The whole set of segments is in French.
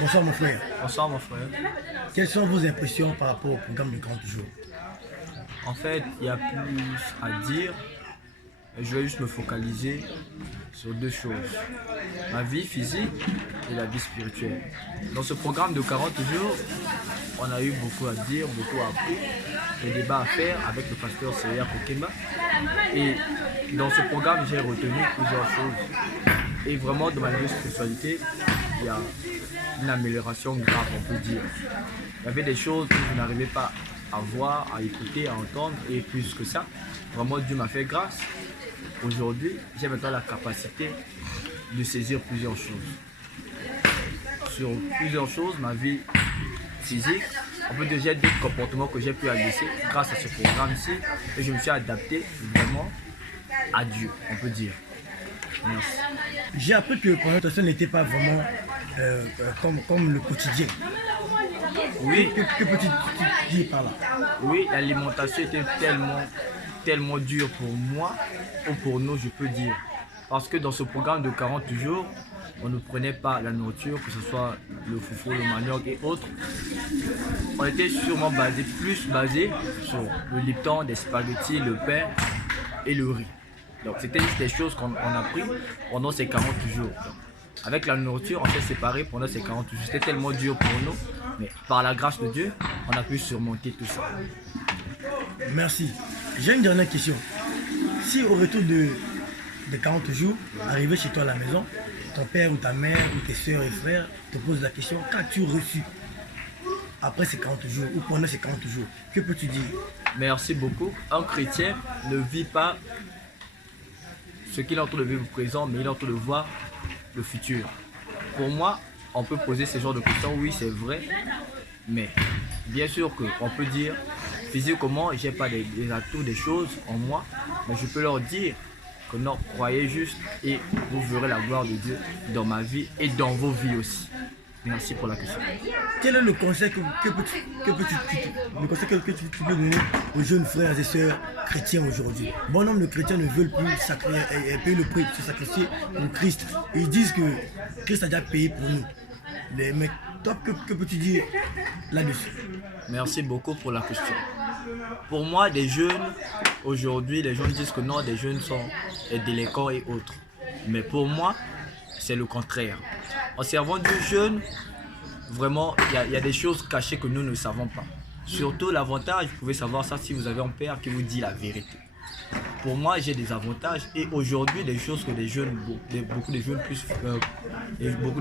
Bonsoir mon frère. Bonsoir mon frère. Quelles sont vos impressions par rapport au programme de 40 jours? En fait, il y a plus à dire. Je vais juste me focaliser sur deux choses. Ma vie physique et la vie spirituelle. Dans ce programme de 40 jours, on a eu beaucoup à dire, beaucoup à appris, des débats à faire avec le pasteur Seya Kokemba. Et dans ce programme, j'ai retenu plusieurs choses. Et vraiment, dans ma vie spiritualité, il y a une amélioration grave, on peut dire. Il y avait des choses que je n'arrivais pas à voir, à écouter, à entendre, et plus que ça, vraiment Dieu m'a fait grâce. Aujourd'hui, j'ai maintenant la capacité de saisir plusieurs choses. Sur plusieurs choses, ma vie physique, on peut dire d'autres comportements que j'ai pu laisser grâce à ce programme-ci, et je me suis adapté vraiment à Dieu, on peut dire. Merci. J'ai appris que le présentation n'était pas vraiment comme le quotidien. Oui. Que peux-tu dire par là? Oui, l'alimentation était tellement dure pour moi, ou pour nous, je peux dire. Parce que dans ce programme de 40 jours, on ne prenait pas la nourriture, que ce soit le foufou, le manioc et autres. On était sûrement plus basé sur le lipton, des spaghettis, le pain et le riz. Donc c'était juste des choses qu'on a pris pendant ces 40 jours. Donc, avec la nourriture, on s'est séparés pendant ces 40 jours. C'était tellement dur pour nous, mais par la grâce de Dieu, on a pu surmonter tout ça. Merci. J'ai une dernière question. Si au retour de 40 jours, arrivé chez toi à la maison, ton père ou ta mère ou tes soeurs et frères te posent la question, qu'as-tu reçu après ces 40 jours ou pendant ces 40 jours? Que peux-tu dire? Merci beaucoup. Un chrétien ne vit pas ce qu'il est en train de vivre au présent, mais il est en train de voir le futur. Pour moi, on peut poser ce genre de questions, oui c'est vrai, mais bien sûr qu'on peut dire physiquement, j'ai pas des atouts, des choses en moi, mais je peux leur dire que non, croyez juste et vous verrez la gloire de Dieu dans ma vie et dans vos vies aussi. Merci pour la question. Quel est le conseil que tu peux donner aux jeunes frères et sœurs chrétiens aujourd'hui? Bon nombre de chrétiens ne veulent plus payer le prix, se sacrifier pour Christ. Ils disent que Christ a déjà payé pour nous. Mais toi, que peux-tu dire là-dessus? Merci beaucoup pour la question. Pour moi, des jeunes, aujourd'hui, les gens disent que non, des jeunes sont des délinquants et autres. Mais pour moi, c'est le contraire. En servant Dieu jeune, vraiment, il y a des choses cachées que nous ne savons pas. Surtout l'avantage, vous pouvez savoir ça si vous avez un père qui vous dit la vérité. Pour moi, j'ai des avantages et aujourd'hui, des choses que beaucoup de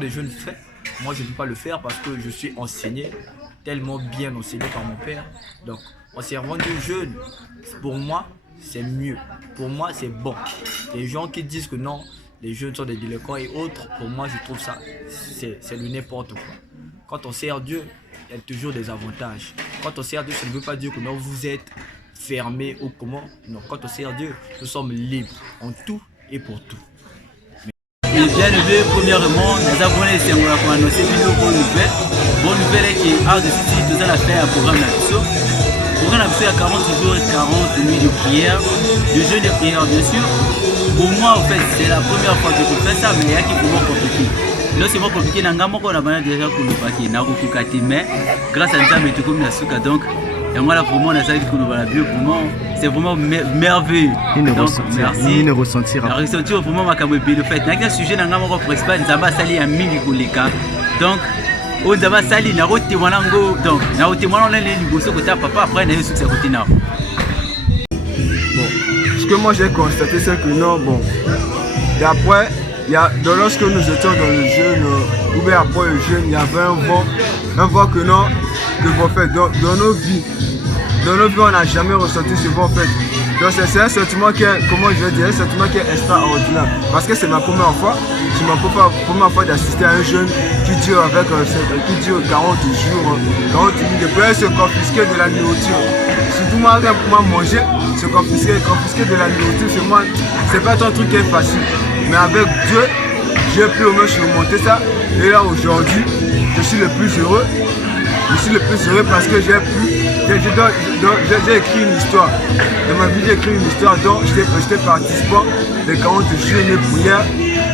jeunes font, moi je ne peux pas le faire parce que je suis enseigné, tellement bien enseigné par mon père. Donc, en servant Dieu jeune, pour moi, c'est mieux. Pour moi, c'est bon. Les gens qui disent que non, les jeunes sont des délinquants et autres, pour moi, je trouve ça, c'est le n'importe quoi. Quand on sert Dieu, il y a toujours des avantages. Quand on sert Dieu, ça ne veut pas dire que non, vous êtes fermé ou comment. Non, quand on sert Dieu, nous sommes libres en tout et pour tout. Et bien levé, premièrement, nous avons essayé de annoncer une bonne nouvelle. Bonne nouvelle est qu'il y a de suite, nous allons faire un programme là-dessus. Pour qu'on a fait 40 jours et 40 nuits de prière, de jeûne de prière bien sûr. Pour moi en fait c'est la première fois que je fais ça, mais il y a qui est vraiment compliqué. Non c'est pas compliqué, on a déjà pour le paquet, mais grâce à ça, mais comme la souka donc, et moi là vraiment on a ça qu'on va la bio, vraiment c'est vraiment merveilleux. Donc merci. Ne ressentir. La ressentir vraiment ma caméra le fait. N'a qu'un sujet dans mon principal, ça va salir à mini koleka. Donc on va salir na route wanango donc na route wanango les liboso côté papa après na succès côté na. Ce que moi j'ai constaté c'est que non bon. D'après lorsque nous étions dans le jeûne ou bien après le jeûne, il y avait un vent que non que vous faites dans nos vies. Dans nos vies on n'a jamais ressenti ce vent fait. Donc c'est un sentiment qui est, comment je vais dire, un sentiment qui est extraordinaire. Parce que c'est ma première fois, d'assister à un jeûne qui dure 40 jours, 40 minutes. De pouvoir se confisquer de la nourriture. Surtout moi, pour manger, se confisquer de la nourriture, c'est moi, c'est pas un truc qui est facile. Mais avec Dieu, j'ai pu au moins surmonter ça. Et là aujourd'hui, je suis le plus heureux. Je suis le plus heureux parce que j'ai écrit une histoire. Dans ma vie, j'ai écrit une histoire dont j'étais participant des 40 jours de prière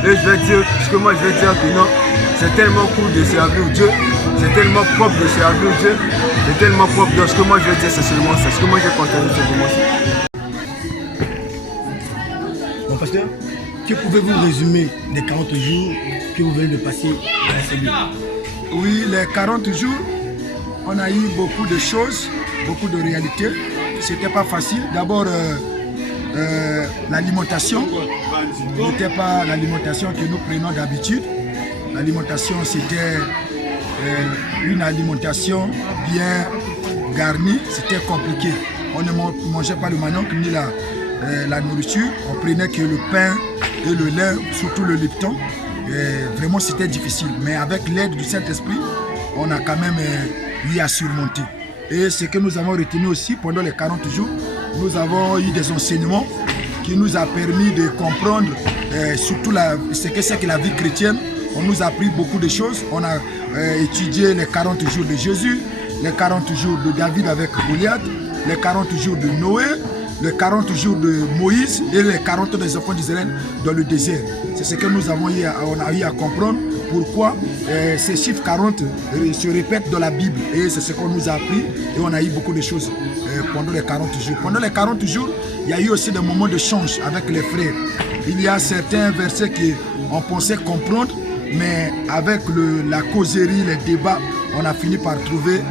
Et je vais dire, ce que moi je vais dire que non, c'est tellement cool de servir Dieu, c'est tellement propre de servir Dieu, c'est tellement propre. Donc ce que moi je vais dire, c'est seulement ça. Ce que moi j'ai constaté, c'est vraiment ça. Mon pasteur, que pouvez-vous résumer les 40 jours que vous venez de passer à la cellule? Oui, les 40 jours, on a eu beaucoup de choses, beaucoup de réalités. C'était pas facile. D'abord, l'alimentation n'était pas l'alimentation que nous prenons d'habitude. L'alimentation, c'était une alimentation bien garnie. C'était compliqué. On ne mangeait pas le manioc ni la nourriture. On prenait que le pain et le lait, surtout le Lipton. Vraiment, c'était difficile. Mais avec l'aide du Saint-Esprit, on a quand même eu à surmonter. Et ce que nous avons retenu aussi pendant les 40 jours, nous avons eu des enseignements qui nous a permis de comprendre surtout ce que c'est que la vie chrétienne. On nous a appris beaucoup de choses. On a étudié les 40 jours de Jésus, les 40 jours de David avec Goliath, les 40 jours de Noé, les 40 jours de Moïse et les 40 des enfants d'Israël dans le désert. C'est ce que nous avons eu à comprendre. Pourquoi ces chiffres 40 se répètent dans la Bible. Et c'est ce qu'on nous a appris et on a eu beaucoup de choses pendant les 40 jours. Pendant les 40 jours, il y a eu aussi des moments de change avec les frères. Il y a certains versets qu'on pensait comprendre, mais avec la causerie, les débats, on a fini par trouver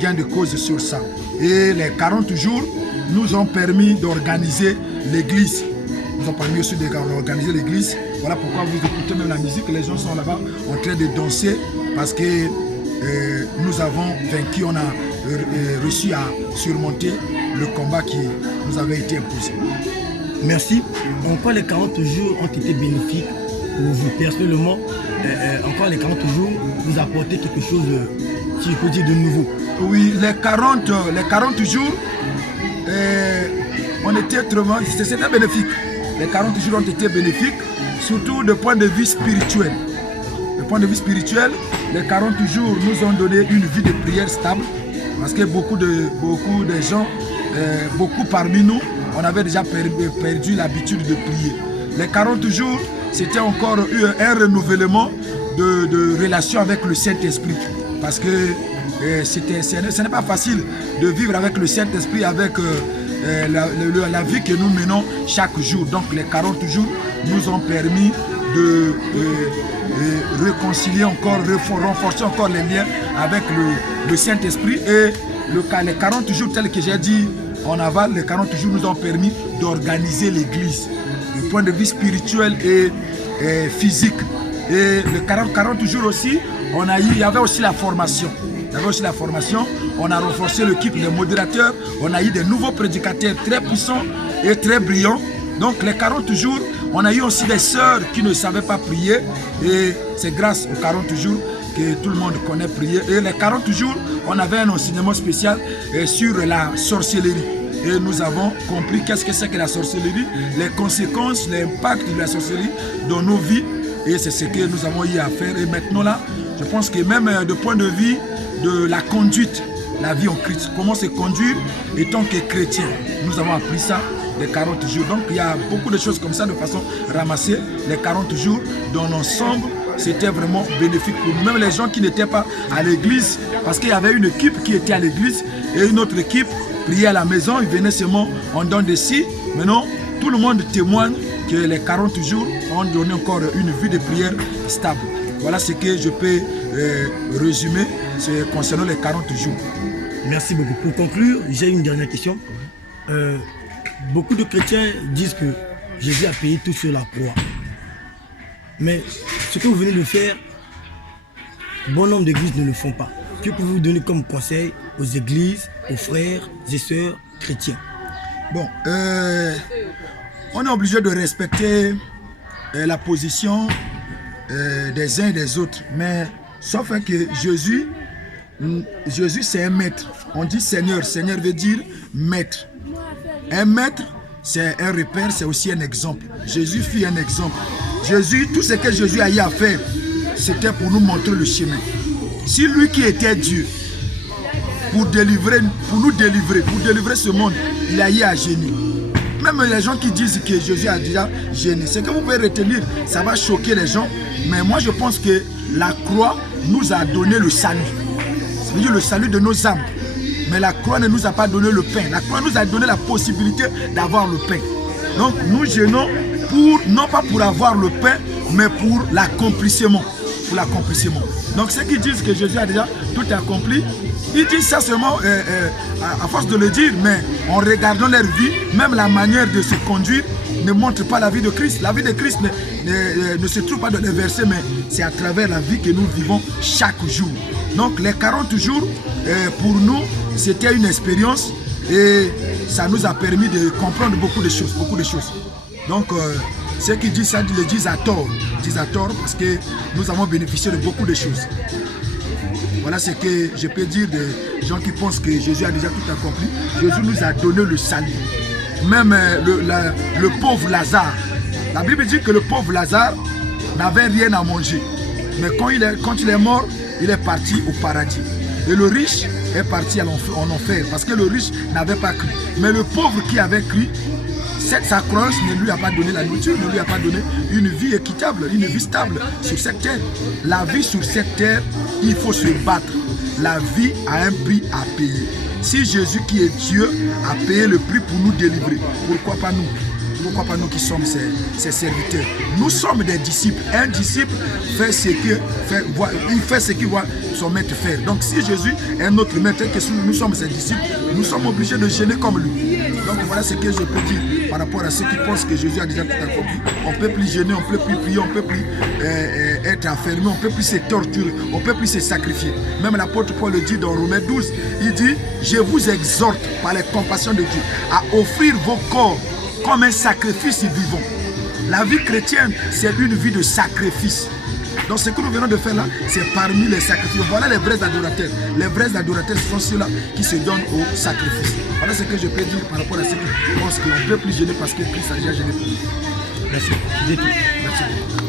gain de cause sur ça. Et les 40 jours nous ont permis d'organiser l'église. Nous ont permis aussi d'organiser l'église. Voilà pourquoi vous écoutez même la musique, les gens sont là-bas en train de danser parce que nous avons vaincu, on a réussi à surmonter le combat qui nous avait été imposé. Merci. Encore les 40 jours ont été bénéfiques pour vous personnellement. Encore les 40 jours vous apportez quelque chose, si je peux dire, de nouveau. Oui, les 40 jours, c'était bénéfique. Les 40 jours ont été bénéfiques, surtout du point de vue spirituel. Du point de vue spirituel, les 40 jours nous ont donné une vie de prière stable, parce que beaucoup de gens, beaucoup parmi nous, on avait déjà perdu l'habitude de prier. Les 40 jours, c'était encore un renouvellement de relation avec le Saint-Esprit, parce que ce n'est pas facile de vivre avec le Saint-Esprit, avec la vie que nous menons chaque jour. Donc les 40 jours nous ont permis de réconcilier encore, renforcer encore les liens avec le Saint-Esprit. Et les 40 jours tels que j'ai dit en aval, les 40 jours nous ont permis d'organiser l'église du point de vue spirituel et physique. Et les 40 jours aussi, il y avait aussi la formation. On a renforcé l'équipe des modérateurs, on a eu des nouveaux prédicateurs très puissants et très brillants. Donc les 40 jours, on a eu aussi des sœurs qui ne savaient pas prier. Et c'est grâce aux 40 jours que tout le monde connaît prier. Et les 40 jours, on avait un enseignement spécial sur la sorcellerie. Et nous avons compris qu'est-ce que c'est que la sorcellerie, les conséquences, l'impact de la sorcellerie dans nos vies. Et c'est ce que nous avons eu à faire. Et maintenant là, je pense que même du point de vue de la conduite, la vie en Christ, comment se conduire étant que chrétien, nous avons appris ça les 40 jours. Donc il y a beaucoup de choses comme ça de façon ramassée. Les 40 jours dans l'ensemble, c'était vraiment bénéfique pour nous. Même les gens qui n'étaient pas à l'église, parce qu'il y avait une équipe qui était à l'église et une autre équipe priait à la maison, ils venaient seulement en don de si. Maintenant, tout le monde témoigne que les 40 jours ont donné encore une vie de prière stable. Voilà ce que je peux résumer concernant les 40 jours. Merci beaucoup. Pour conclure, j'ai une dernière question. Beaucoup de chrétiens disent que Jésus a payé tout sur la croix. Mais ce que vous venez de faire, bon nombre d'églises ne le font pas. Que pouvez-vous donner comme conseil aux églises, aux frères et sœurs chrétiens? Bon, on est obligé de respecter la position des uns et des autres. Mais sauf que Jésus c'est un maître. On dit Seigneur. Seigneur veut dire maître. Un maître, c'est un repère, c'est aussi un exemple. Jésus fut un exemple. Jésus, tout ce que Jésus a eu à faire, c'était pour nous montrer le chemin. Si lui qui était Dieu, pour nous délivrer ce monde, il a eu à génie. Même les gens qui disent que Jésus a déjà jeûné, ce que vous pouvez retenir, ça va choquer les gens. Mais moi, je pense que la croix nous a donné le salut. Ça veut dire le salut de nos âmes. Mais la croix ne nous a pas donné le pain. La croix nous a donné la possibilité d'avoir le pain. Donc nous jeûnons non pas pour avoir le pain, mais pour l'accomplissement. Pour l'accomplissement. Donc ceux qui disent que Jésus a déjà tout accompli, ils disent ça seulement à force de le dire, mais en regardant leur vie, même la manière de se conduire ne montre pas la vie de Christ. La vie de Christ ne se trouve pas dans les versets, mais c'est à travers la vie que nous vivons chaque jour. Donc les 40 jours, pour nous, c'était une expérience et ça nous a permis de comprendre beaucoup de choses. Donc ceux qui disent ça, ils le disent à tort. Ils disent à tort parce que nous avons bénéficié de beaucoup de choses. Voilà ce que je peux dire des gens qui pensent que Jésus a déjà tout accompli. Jésus nous a donné le salut. Même le pauvre Lazare. La Bible dit que le pauvre Lazare n'avait rien à manger. Mais quand il est mort, il est parti au paradis. Et le riche est parti en enfer parce que le riche n'avait pas cru. Mais le pauvre qui avait cru, sa croyance ne lui a pas donné la nourriture, ne lui a pas donné une vie équitable, une vie stable sur cette terre. La vie sur cette terre, il faut se battre. La vie a un prix à payer. Si Jésus qui est Dieu a payé le prix pour nous délivrer, pourquoi pas nous? Pourquoi pas nous qui sommes ses serviteurs? Nous sommes des disciples. Un disciple fait ce qu'il voit son maître faire. Donc si Jésus est notre maître et que nous sommes ses disciples, nous sommes obligés de jeûner comme lui. Donc voilà ce que je peux dire par rapport à ceux qui pensent que Jésus a déjà tout accompli. On ne peut plus jeûner, on ne peut plus prier, on ne peut plus être enfermé, on ne peut plus se torturer, on ne peut plus se sacrifier. Même l'apôtre Paul le dit dans Romains 12, il dit « Je vous exhorte par les compassions de Dieu à offrir vos corps comme un sacrifice vivant. » La vie chrétienne, c'est une vie de sacrifice. Donc ce que nous venons de faire là, c'est parmi les sacrifices. Voilà les vrais adorateurs. Les vrais adorateurs sont ceux-là qui se donnent au sacrifice. Voilà ce que je peux dire par rapport à ceux qui pensent qu'on ne peut plus jeûner parce que Christ a déjà jeûné pour nous. Merci. C'est tout. Merci beaucoup.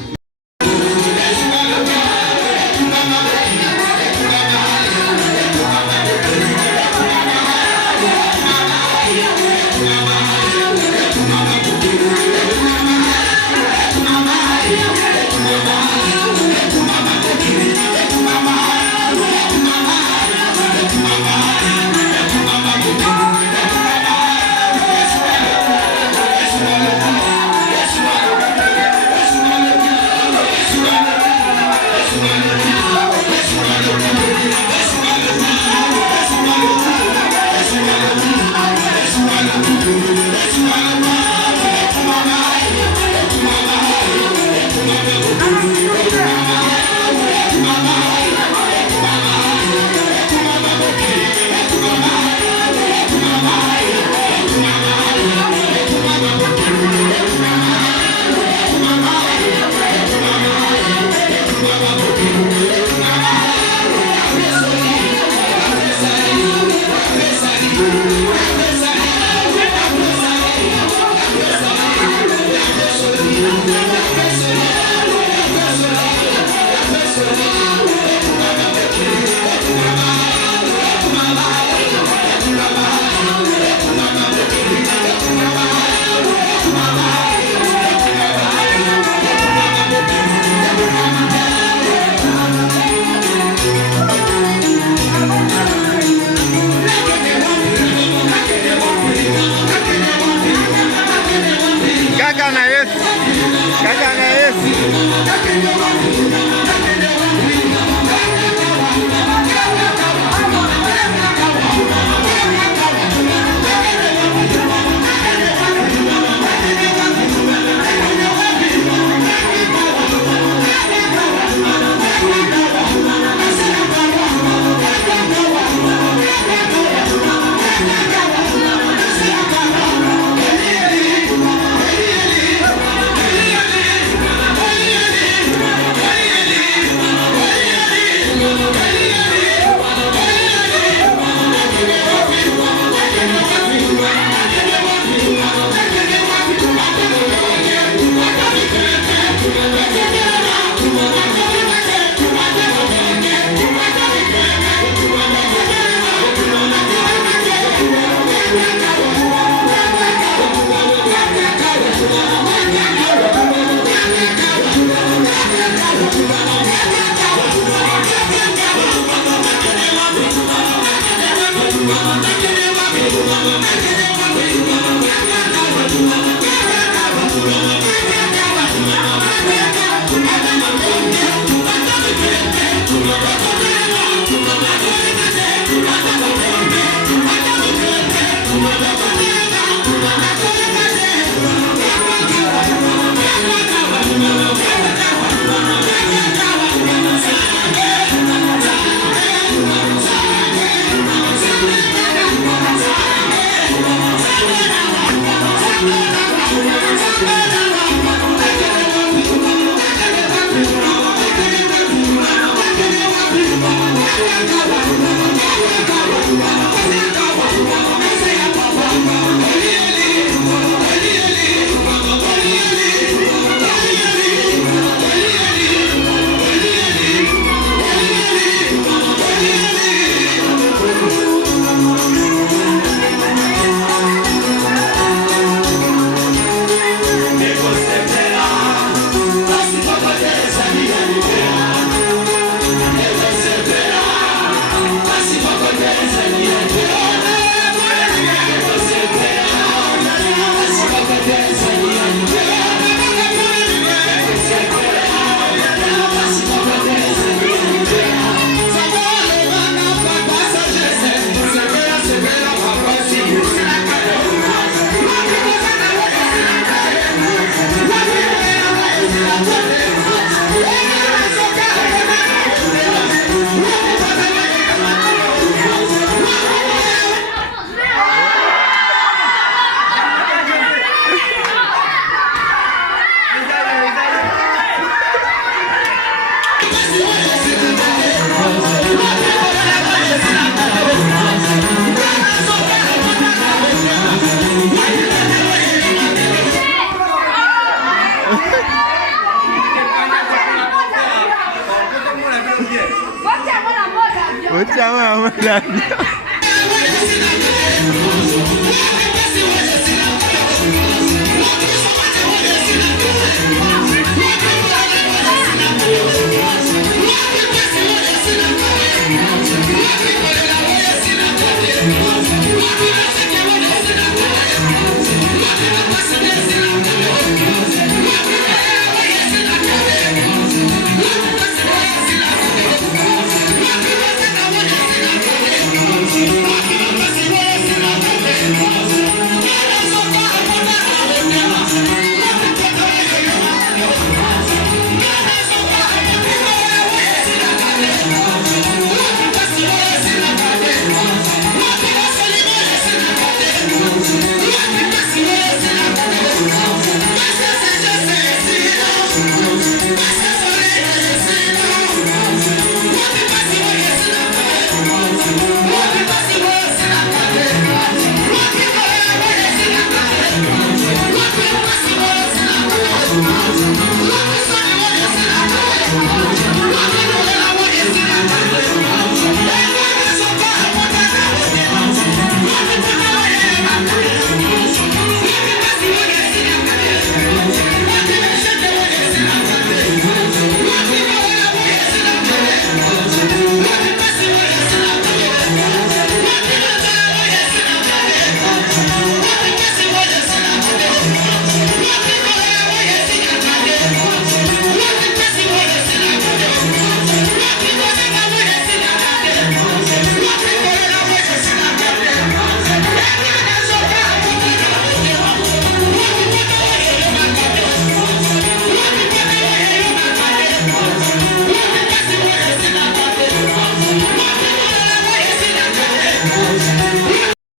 Black.